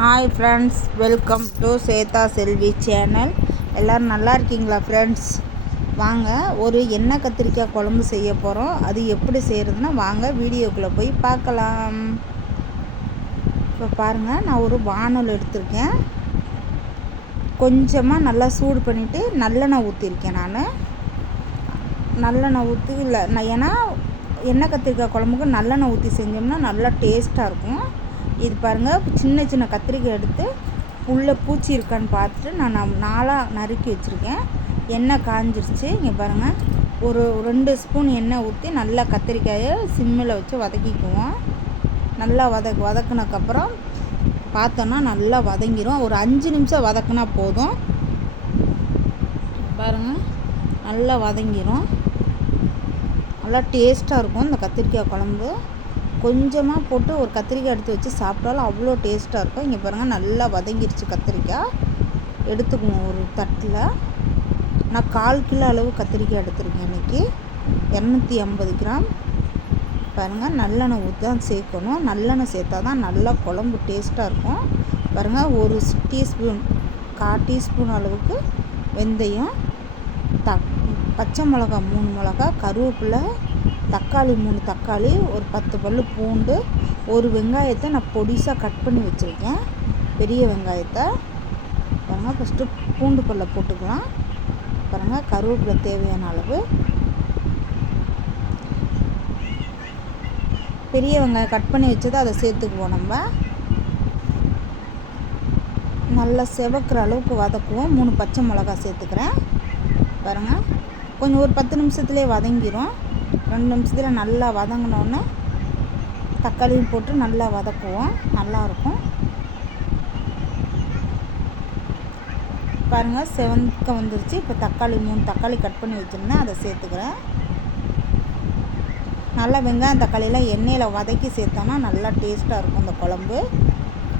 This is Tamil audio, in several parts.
Hi friends, welcome to Setha Selvi channel. எல்லோரும் நல்லா இருக்கீங்களா ஃப்ரெண்ட்ஸ்? வாங்க, ஒரு எண்ணெய் கத்திரிக்காய் குழம்பு செய்ய போகிறோம். அது எப்படி செய்கிறதுன்னா வாங்க வீடியோக்குள்ளே போய் பார்க்கலாம். இப்போ பாருங்கள், நான் ஒரு வானல் எடுத்திருக்கேன். கொஞ்சமாக நல்லா சூடு பண்ணிவிட்டு நல்லெண்ணெய் ஊற்றிருக்கேன். நல்லெண்ணெய் ஊற்றி ஏன்னா எண்ணெய் கத்திரிக்காய் குழம்புக்கு நல்லெண்ணெய் ஊற்றி செஞ்சோம்னா நல்லா டேஸ்ட்டாக இருக்கும். இது பாருங்கள், சின்ன சின்ன கத்திரிக்காய் எடுத்து உள்ளே பூச்சி இருக்கான்னு பார்த்துட்டு நான் 4 நறுக்கி வச்சுருக்கேன். எண்ணெய் காஞ்சிருச்சு. இங்கே பாருங்கள், ஒரு 2 ஸ்பூன் எண்ணெய் ஊற்றி நல்லா கத்திரிக்காயை சிம்மில் வச்சு வதக்கிக்குவோம். நல்லா வதக்குனதுக்கப்புறம் பார்த்தோன்னா நல்லா வதங்கிடும். ஒரு 5 நிமிஷம் வதக்குனா போதும். பாருங்கள், நல்லா வதங்கிடும். நல்லா டேஸ்ட்டாக இருக்கும் இந்த கத்திரிக்காய் குழம்பு. கொஞ்சமாக போட்டு ஒரு கத்திரிக்காய் எடுத்து வச்சு சாப்பிட்டாலும் அவ்வளோ டேஸ்ட்டாக இருக்கும். இங்கே பாருங்கள், நல்லா வதங்கிருச்சு கத்திரிக்காய். எடுத்துக்குவோம் ஒரு தட்டில். நான் 1/4 கிலோ அளவு கத்திரிக்காய் எடுத்துருக்கேன் இன்றைக்கி. 250 கிராம். பாருங்கள், நல்லெண்ணெய் ஊற்றி தான் சேர்க்கணும். நல்லெண்ணெய் சேர்த்தா தான் நல்லா குழம்பு டேஸ்ட்டாக இருக்கும். பாருங்கள், ஒரு டீஸ்பூன் 1/4 டீஸ்பூன் அளவுக்கு வெந்தயம், பச்சை மிளகா 3 மிளகா, கருவேப்பிலை, தக்காளி 3 தக்காளி, ஒரு 10 பல் பூண்டு, ஒரு வெங்காயத்தை நான் பொடிசாக கட் பண்ணி வச்சுருக்கேன், பெரிய வெங்காயத்தை. பாருங்கள், ஃபஸ்ட்டு பூண்டு பல்லை போட்டுக்கலாம். பாருங்கள், கருவேப்பிலை தேவையான அளவு, பெரிய வெங்காயம் கட் பண்ணி வச்சதை அதை சேர்த்துக்குவோம். நம்ம நல்லா செவக்கிற அளவுக்கு வதக்குவோம். 3 பச்சை மிளகா சேர்த்துக்கிறேன். பாருங்கள், கொஞ்சம் ஒரு 10 நிமிஷத்துலேயே வதங்கிடும். 2 நிமிஷத்தில் நல்லா வதங்கினோன்னே தக்காளியும் போட்டு நல்லா வதக்குவோம். நல்லாயிருக்கும். பாருங்கள், செவக்க வந்துருச்சு. இப்போ 3 தக்காளி கட் பண்ணி வச்சுருந்தேன், அதை சேர்த்துக்கிறேன். நல்லா வெங்காயம் தக்காளியெல்லாம் எண்ணெயில் வதக்கி சேர்த்தோன்னா நல்லா டேஸ்ட்டாக இருக்கும் இந்த குழம்பு.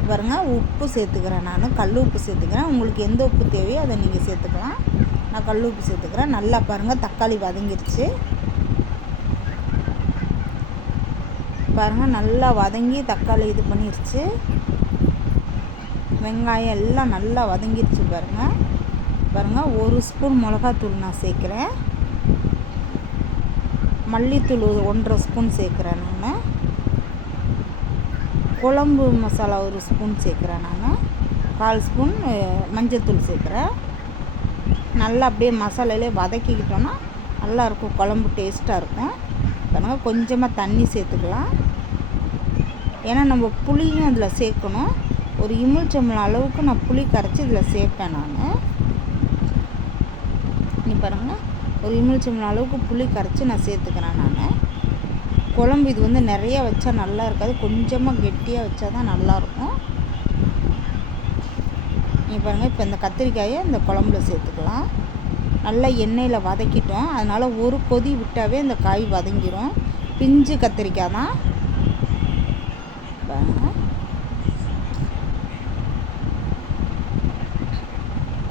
பாருங்கள், உப்பு சேர்த்துக்கிறேன். நான் கல் உப்பு சேர்த்துக்கிறேன். உங்களுக்கு எந்த உப்பு தேவையோ அதை நீங்கள் சேர்த்துக்கலாம். நான் கல் உப்பு சேர்த்துக்கிறேன். நல்லா பாருங்கள், தக்காளி வதங்கிருச்சு. பாருங்கள், நல்லா வதங்கி தக்காளி இது பண்ணிருச்சு. வெங்காயம் எல்லாம் நல்லா வதங்கிருச்சு. பாருங்கள், 1 ஸ்பூன் மிளகாத்தூள் நான் சேர்க்குறேன். மல்லித்தூள் 1.5 ஸ்பூன் சேர்க்குறேன். நான் குழம்பு மசாலா 1 ஸ்பூன் சேர்க்குறேன். நான் 1/4 ஸ்பூன் மஞ்சத்தூள் சேர்க்குறேன். நல்லா அப்படியே மசாலாலே வதக்கிக்கிட்டோன்னா நல்லாயிருக்கும், குழம்பு டேஸ்ட்டாக இருக்கும். பாருங்கள், கொஞ்சமாக தண்ணி சேர்த்துக்கலாம். ஏன்னா நம்ம புளியும் அதில் சேர்க்கணும். ஒரு எலுமிச்சம்பழம் அளவுக்கு நான் புளி கரைச்சி இதில் சேர்ப்பேன். நீ பாருங்கள், ஒரு எலுமிச்சம்பழம் அளவுக்கு புளி கரைச்சி நான் சேர்த்துக்கிறேன். குழம்பு இது வந்து நிறைய வச்சா நல்லா இருக்காது, கொஞ்சமாக கெட்டியாக வச்சா தான் நல்லாயிருக்கும். நீ பாருங்கள், இப்போ இந்த கத்திரிக்காயை இந்த குழம்புல சேர்த்துக்கலாம். நல்லா எண்ணெயில் வதக்கிட்டோம், அதனால் ஒரு கொதி விட்டாவே இந்த காய் வதங்கிடும். பிஞ்சு கத்திரிக்காய் தான்.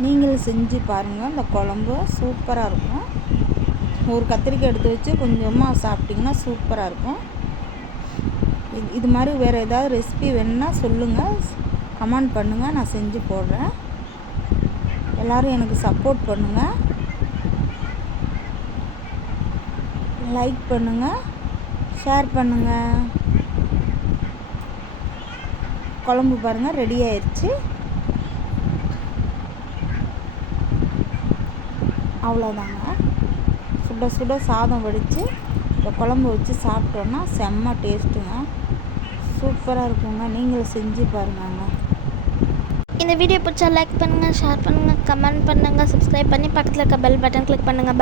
நீங்களும் செஞ்சு பாருங்கள், இந்த குழம்பு சூப்பராக இருக்கும். ஒரு கத்திரிக்காய் எடுத்து வச்சு கொஞ்சமாக சாப்பிட்டிங்கன்னா சூப்பராக இருக்கும். இது மாதிரி வேறு ஏதாவது ரெசிபி வேணுன்னா சொல்லுங்கள், கமெண்ட் பண்ணுங்கள், நான் செஞ்சு போடுறேன். எல்லோரும் எனக்கு சப்போர்ட் பண்ணுங்கள், லைக் பண்ணுங்கள், ஷேர் பண்ணுங்கள். குழம்பு பாருங்கள், ரெடி ஆயிடுச்சு. அவ்வளோதாங்க. சுட சுட சாதம் வடித்து இந்த குழம்பு வச்சு சாப்பிட்டோன்னா செம்ம டேஸ்ட்டுங்க, சூப்பராக இருக்குங்க. நீங்களும் செஞ்சு பாருங்க. இந்த வீடியோ பிடிச்சா லைக் பண்ணுங்கள், ஷேர் பண்ணுங்கள், கமெண்ட் பண்ணுங்கள், சப்ஸ்கிரைப் பண்ணி பக்கத்தில் இருக்க பெல் பட்டன் கிளிக் பண்ணுங்கள்.